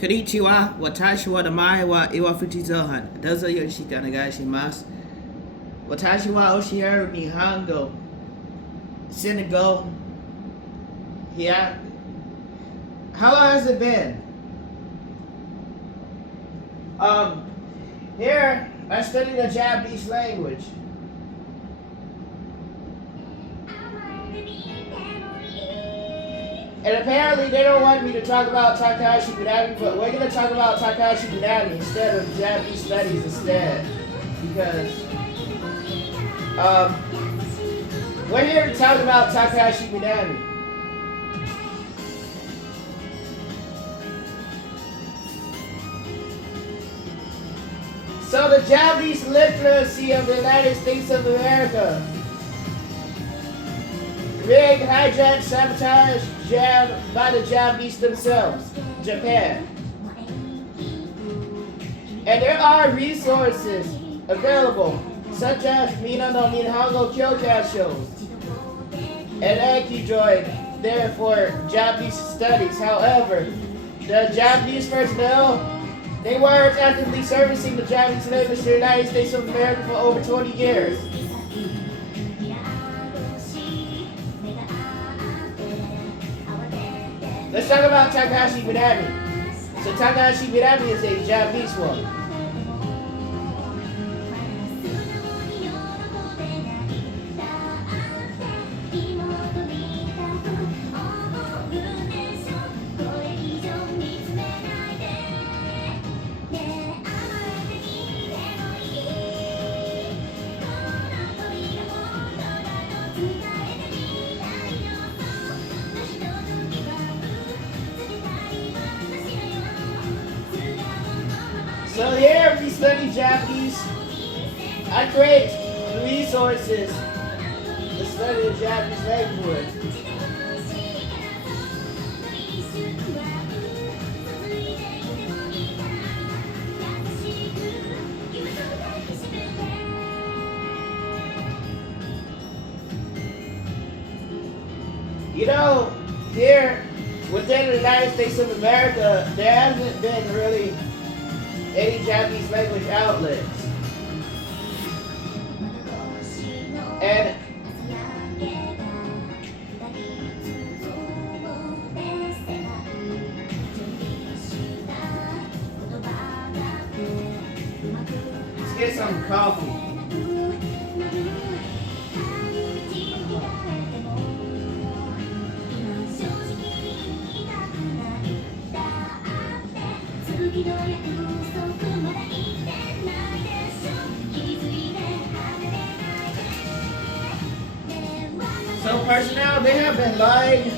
こんにちは。私は名前は岩渕ゾハン。どうぞよろしくお願いします。私は教える日本語。Senegal. Yeah. How long has it been? Here I study the Japanese language. And apparently they don't want me to talk about Takahashi Minami, but we're going to talk about Takahashi Minami instead of Japanese studies instead. Because we're here to talk about Takahashi Minami. So the Japanese literacy of the United States of America. Rigged, hijacked, sabotaged, jammed by the Japanese themselves, Japan. And there are resources available, such as Minami shows and Akidroid there for Japanese studies. However, the Japanese personnel, they weren't actively servicing the Japanese language in the United States of America for over 20 years. Let's talk about Takahashi Minami. So Takahashi Minami is a Japanese woman. So here we study Japanese. I create resources to study the Japanese language. You know, here within the United States of America, there hasn't been really any Japanese language outlets. And let's get some coffee. So personnel, they have been lying.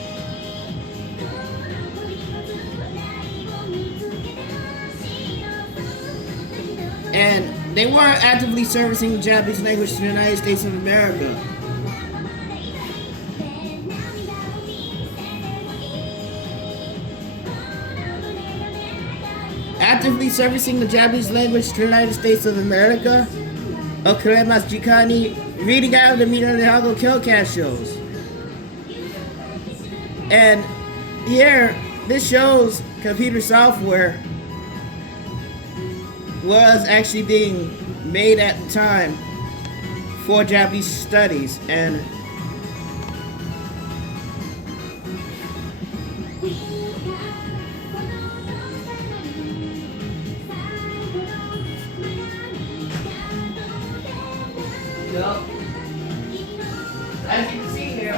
And they weren't actively servicing the Japanese language to the United States of America. Actively servicing the Japanese language to the United States of America. Okuremasu jikani reading out of the Minami shows. And here, this shows computer software was actually being made at the time for Japanese studies. And as you can see here,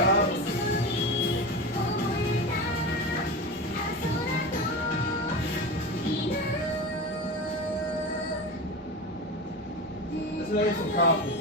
let's go get some coffee.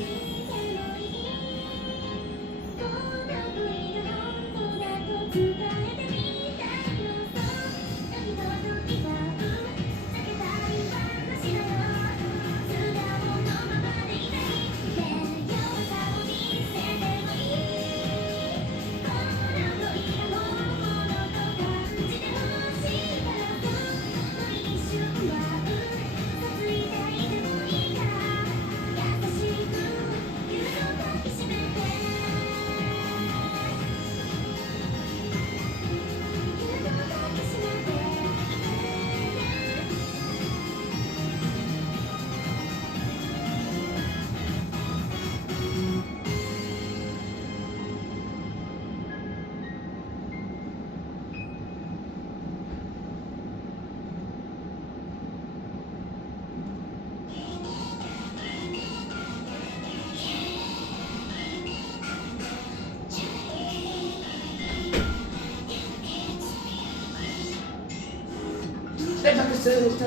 Step on the suit,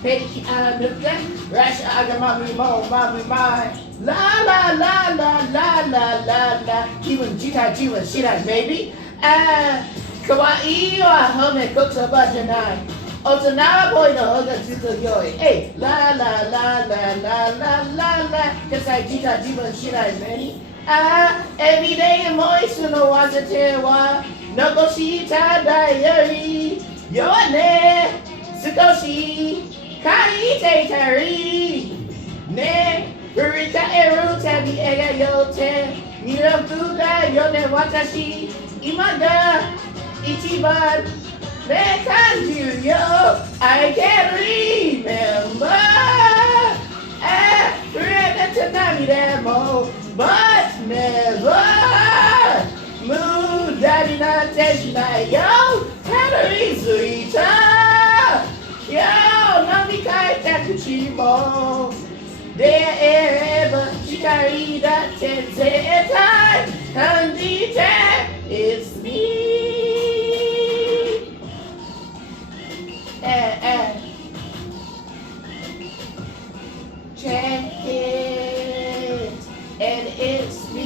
Peki Anuka, Rash Agamami Mo, Mami Mai, La La La La La La La La, Jiwan Jita Jiwan Shira, maybe. Kawaii, Home Cooksa Bajanai. Otana boy no hoga jito yoi. Hey, la la la la la la la la. Kasai jita jiban shirai many. Every day moistu no wazate wa. Nokoshi tadayari. Yoane. Sukoshi. Kai te tari. Ne. Burika eru tabi ega yote. Mirakuda yone watashi. Imada. Ichiban. Can't you, yo? I can't remember. Read to Nami demo, but never. Mood daddy not tonight, yo. Calories Rita. Yo, Nami kai Takahashi. There ever Shikari that tense time. Handite, it's me. Check it, and it's me.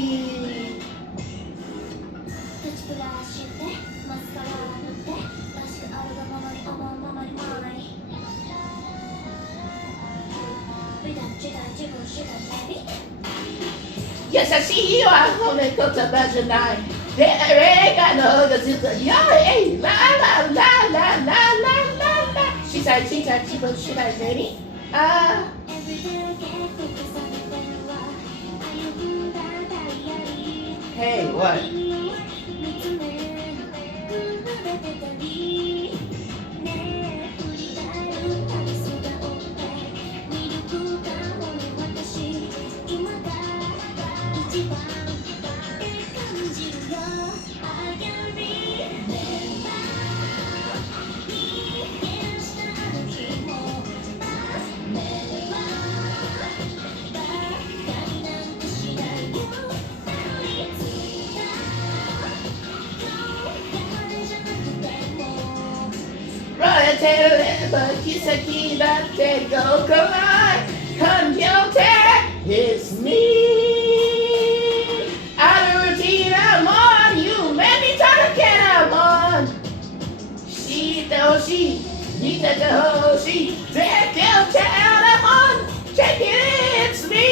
Yes, I see you. I want to go to Bajanai. There got no other sister. Yo, hey, la la la la la la la la. She said, but she like ready. Hey, what? But Kisaki that they go collide. Computer, it's me. Out of routine, I'm on. You made me talk again, I'm on. She, need the she, they can't tell I'm on. Check it, it's me.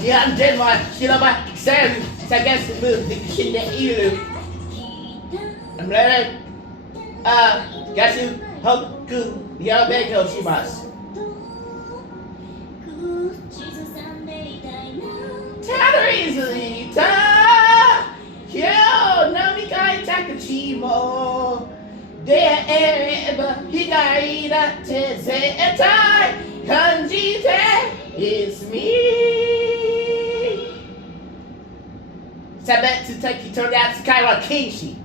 Yeah, I'm dead one. You know my son. I guess the move the shit that you. I'm ready. Guess you Hoku Minami愛して髭橋ミナミMinami愛してTakahashiも出会えれば光だって絶対感じて It's me. Sabet to take you turn out Skyrock Kingshi.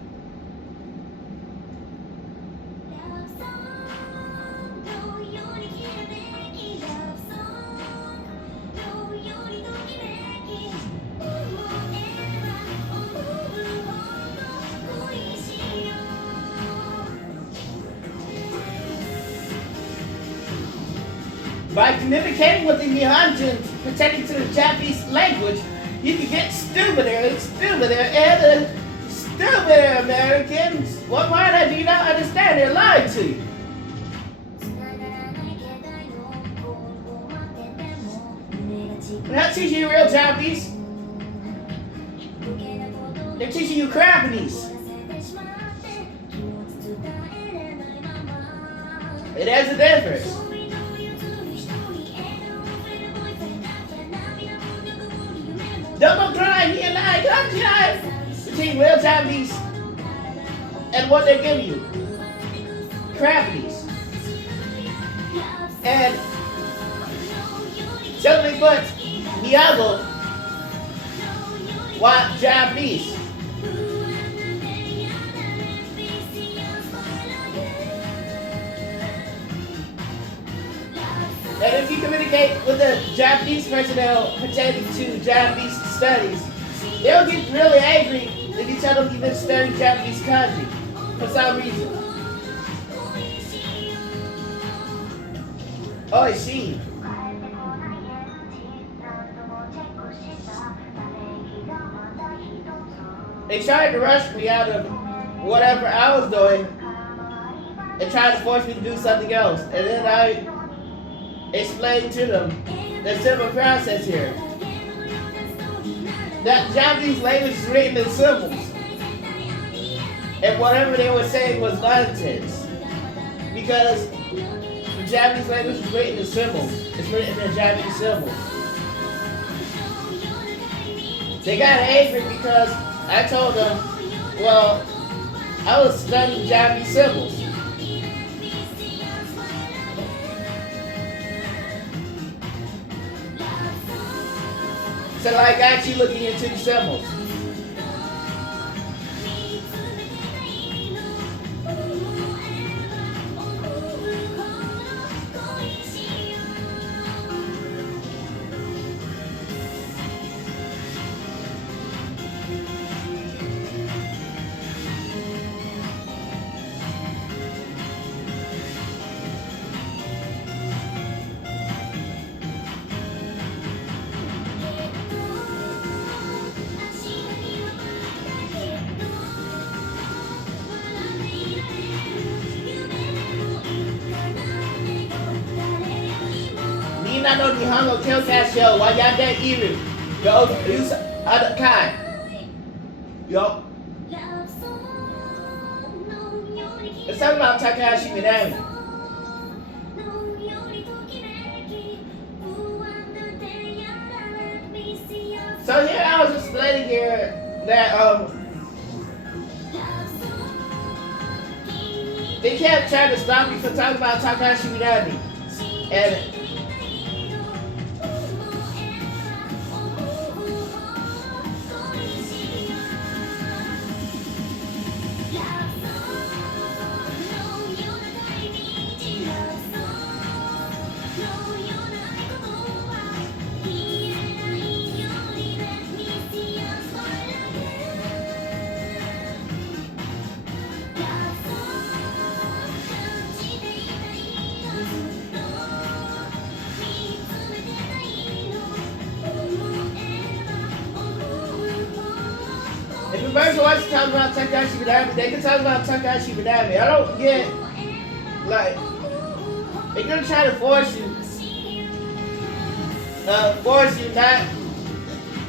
By communicating with the Nihonjins pertaining to the Japanese language, you can get stupider and stupider and stupider Americans. What part I do not understand? They're lying to you. They're not teaching you real Japanese. They're teaching you Japanese. It has a difference. Don't cry, he and I, don't cry. Between real Japanese and what they give you. Japanese. And simply put, Niago want Japanese. And if you communicate with a Japanese personnel pertaining to Japanese studies, they'll get really angry if you tell them you've been studying Japanese kanji for some reason. Oh, I see. They tried to rush me out of whatever I was doing and tried to force me to do something else. And then I explained to them the simple process here. That Japanese language is written in symbols. And whatever they were saying was nonsense. Because the Japanese language is written in symbols. It's written in Japanese symbols. They got angry because I told them, well, I was studying Japanese symbols. So I got you looking into the symbols. Mina no Nihongo Kyokashi wa yande iru. Yo, use other kind. Yo. It's talking about Takahashi Minami. So here I was explaining here that they kept trying to stop me from talking about Takahashi Minami. And if a person wants to talk about Takahashi Minami, they can talk about Takahashi Minami. I don't get, like, they're gonna try to force you not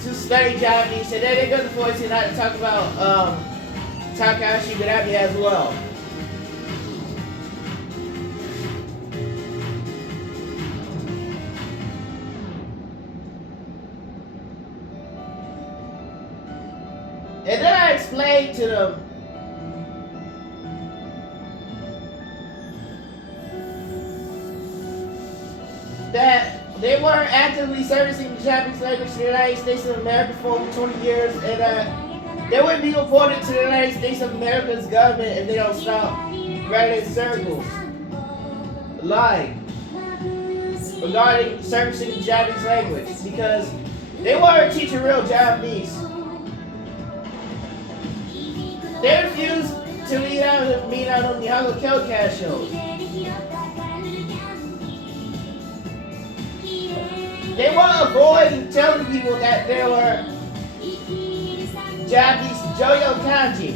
to study Japanese, and then they're gonna force you not to talk about Takahashi Minami as well. And then I explained to them that they weren't actively servicing the Japanese language in the United States of America for over 20 years, and they wouldn't be reported to the United States of America's government if they don't stop running in circles, lying regarding servicing the Japanese language, because they weren't teaching real Japanese. They refused to lead out of Mina no Nihongo Kyokashi shows. They were avoiding telling people that there were Japanese Joyo kanji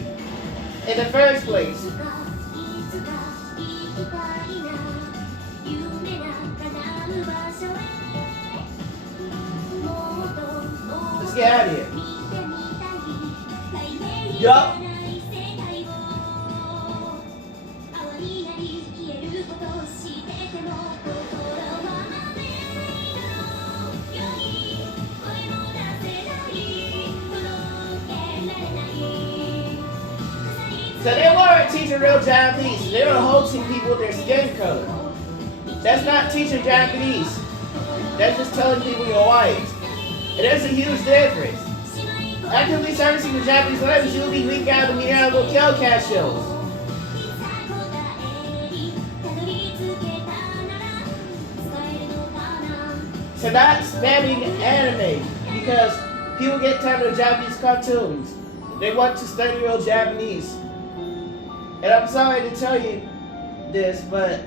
in the first place. Let's get out of here. Yup. So they weren't teaching real Japanese. They were hoaxing people with their skin color. That's not teaching Japanese. That's just telling people you're white. And there's a huge difference. Actively servicing the Japanese language, you'll be leaked out of the Minami Kyokashi shows. to not spamming anime because people get tired of Japanese cartoons. They want to study real Japanese. And I'm sorry to tell you this, but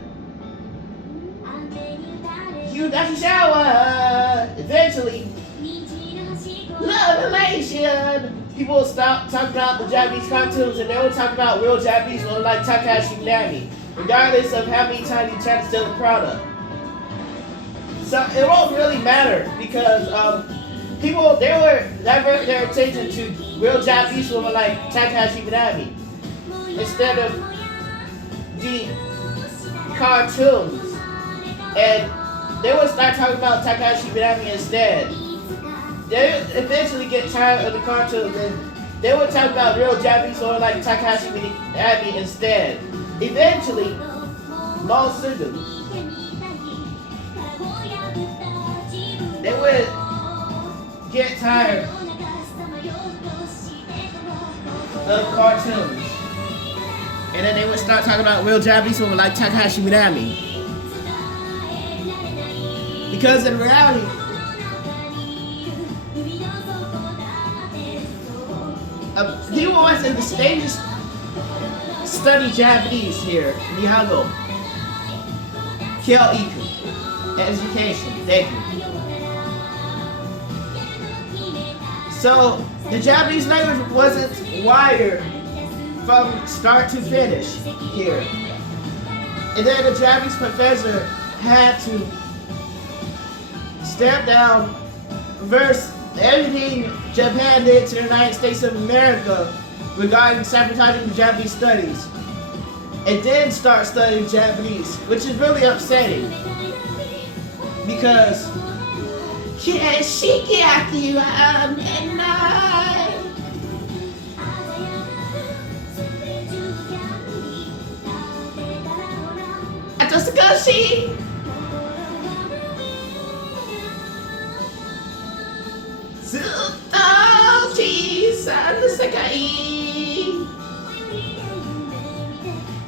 eventually, love elation. People will stop talking about the Japanese cartoons and they will talk about real Japanese ones like Takahashi Minami, regardless of how many times you try to steal the product. So it won't really matter because people they were divert their attention to real Japanese women like Takahashi Minami instead of the cartoons, and they would start talking about Takahashi Minami instead. They eventually get tired of the cartoons and they would talk about real Japanese women like Takahashi Minami instead. Eventually, most of them, they would get tired of cartoons. And then they would start talking about real Japanese women like Takahashi Minami. Because in reality, people want to study Japanese here. Nihongo. Kyo-iku. Education. Thank you. So, the Japanese language wasn't wired from start to finish here. And then the Japanese professor had to step down, reverse everything Japan did to the United States of America regarding sabotaging the Japanese studies, and then start studying Japanese, which is really upsetting because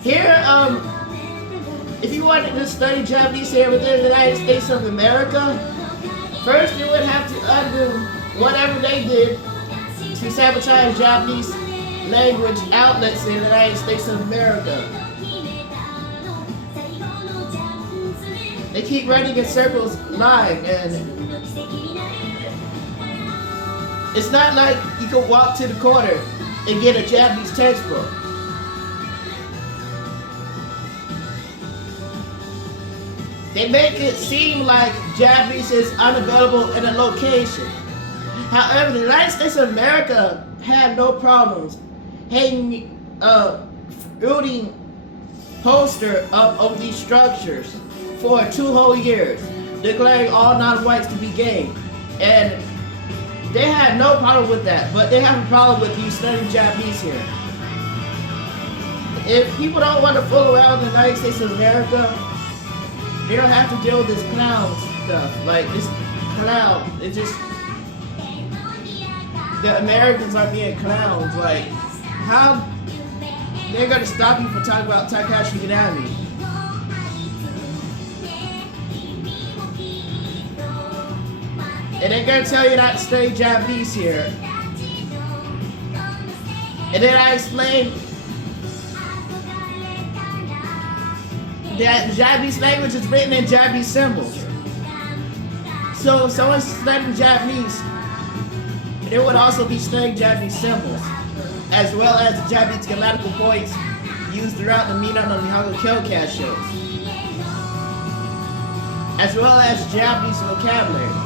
here, if you wanted to study Japanese here within the United States of America, first you would have to undo whatever they did to sabotage Japanese language outlets in the United States of America. They keep running in circles lying, and it's not like you can walk to the corner and get a Japanese textbook. They make it seem like Japanese is unavailable in a location. However, the United States of America had no problems hanging building poster up over these structures for 2 whole years, declaring all non-whites to be gay. And they had no problem with that, but they have a problem with you studying Japanese here. If people don't want to fool around in the United States of America, they don't have to deal with this clown stuff. Like, this clown, it's just, the Americans are being clowns. Like, how, they're gonna stop you from talking about Takahashi Minami. And they're gonna tell you not to study Japanese here. And then I explained that the Japanese language is written in Japanese symbols. So if someone's studying Japanese, they would also be studying Japanese symbols, as well as the Japanese grammatical points used throughout the Minami Kyocast shows, as well as Japanese vocabulary.